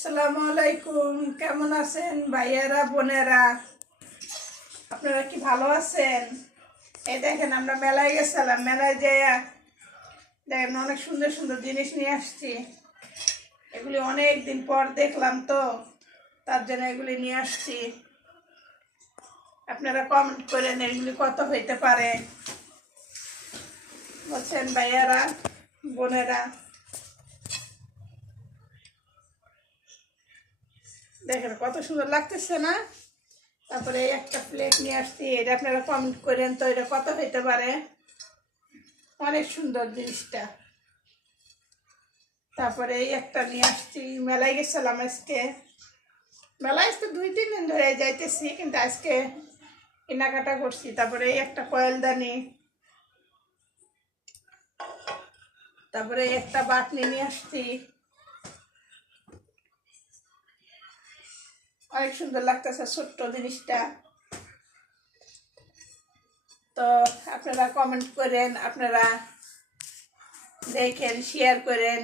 আসসালামু আলাইকুম। কেমন আছেন ভাইয়েরা বোনেরা? আপনারা কি ভালো আছেন? এই দেখেন, আমরা মেলায় গেছিলাম। মেলায় যেয়ে দেখেন অনেক সুন্দর সুন্দর জিনিস নিয়ে আসছি। এগুলি অনেক দিন পর দেখলাম, তো তার জন্য এগুলি নিয়ে আসছি। আপনারা কমেন্ট করেন এগুলি কত হইতে পারে, বলছেন ভাইয়েরা বোনেরা। দেখেন কত সুন্দর লাগতেছে না? তারপরে এই একটা প্লেট নিয়ে আসছি, এটা আপনারা কমেন্ট করেন তো এটা কত হইতে পারে। অনেক সুন্দর জিনিসটা। তারপরে এই একটা নিয়ে আসছি। মেলায় গেছিলাম আজকে। মেলায় আজকে 2-3 দিন ধরে যাইতেছি, কিন্তু আজকে কেনাকাটা করছি। তারপরে এই একটা কয়েলদানি, তারপরে এই একটা বাটনি নিয়ে আসছি। অনেক সুন্দর লাগতেছে ছোট্ট জিনিসটা। তো আপনারা কমেন্ট করেন, আপনারা দেখেন, শেয়ার করেন।